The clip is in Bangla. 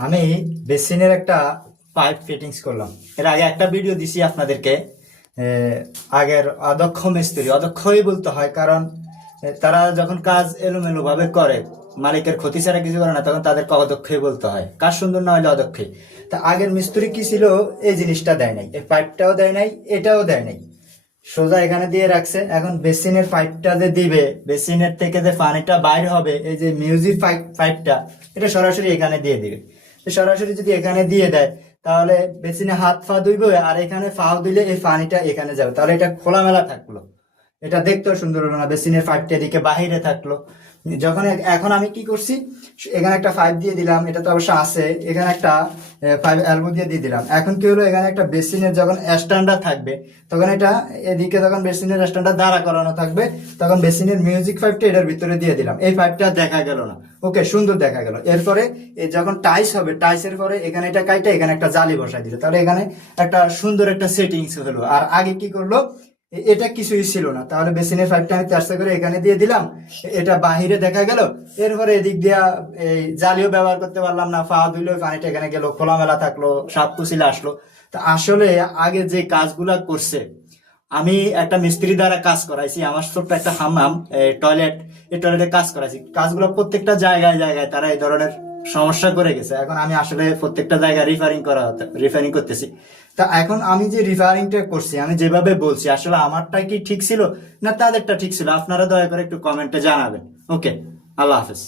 আমি বেসিনের একটা পাইপ ফিটিংস করলাম। এর আগে একটা ভিডিও দিছি আপনাদেরকে। আগের অদক্ষ মিস্ত্রি, অদক্ষই বলতে হয়, কারণ তারা যখন কাজ এলোমেলো ভাবে করে, মালিকের ক্ষতি ছাড়া কিছু করে না, তখন তাদেরকে অদক্ষই বলতে হয়। কাজ সুন্দর না হলে অদক্ষই। তা আগের মিস্ত্রি কি ছিল, এই জিনিসটা দেয় নাই, এই পাইপটাও দেয় নাই, এটাও দেয় নাই, সোজা এখানে দিয়ে রাখছে। এখন বেসিনের পাইপটা যে দিবে, বেসিনের থেকে যে পানিটা বাইর হবে, এই যে মিউজিক পাইপটা, এটা সরাসরি এখানে দিয়ে দিবে। সরাসরি যদি এখানে দিয়ে দেয়, তাহলে বেসিনে হাত পা ধুইবে, আর এখানে পাও দিলে এই পানিটা এখানে যাবে, তাহলে এটা খোলামেলা থাকলো, এটা দেখতেও সুন্দর হলো না। বেসিনের পাইপটা এদিকে বাহিরে থাকলো। যখন এখন আমি কি করছি, এখানে একটা পাইপ দিয়ে দিলাম, এটা তো অবশ্য আছে, এখানে একটা পাইপ এলবো দিয়ে দিলাম। এখন কি হলো, এখানে একটা বেসিনের যখন স্ট্যান্ডার্ড থাকবে, তখন এটা এদিকে যখন বেসিনের স্ট্যান্ডার্ড দাঁড়া করানো থাকবে, তখন বেসিনের মিউজিক পাইপটা এটার ভিতরে দিয়ে দিলাম। এই পাইপটা দেখা গেল না, ওকে, সুন্দর দেখা গেল। এরপরে যখন টাইস হবে, টাইসের পরে এখানে এটা কাইটা এখানে একটা জালি বসাই দিল, তাহলে এখানে একটা সুন্দর একটা সেটিংস হলো। আর আগে কি করলো, এটা কিছুই ছিল না, তাহলে বেসিনের পাইপটা আমি চেষ্টা করে এখানে দিয়ে দিলাম, এটা বাহিরে দেখা গেল। এরপরে এদিক দিয়া এই জালিও ব্যবহার করতে পারলাম না, পা ধুইলো পানিটা এখানে গেল, খোলামেলা থাকলো, সাপ কুচিলে আসলো। তা আসলে আগে যে কাজগুলা করছে, আমি একটা মিস্ত্রি দ্বারা কাজ করাইছি, আমার ছোট্ট একটা হামাম টয়লেট, এই টয়লেটে কাজ করাইছি। কাজগুলো প্রত্যেকটা জায়গায় জায়গায় তারা এই ধরনের সমস্যা করে গেছে। এখন আমি আসলে প্রত্যেকটা জায়গায় রিফারিং করতেছি। তা এখন আমি যে রিফারিংটা করছি, আমি যেভাবে বলছি, আসলে আমারটা কি ঠিক ছিল না তাদেরটা ঠিক ছিল, আপনারা দয়া করে একটু কমেন্টে জানাবেন। ওকে, আল্লাহ হাফেজ।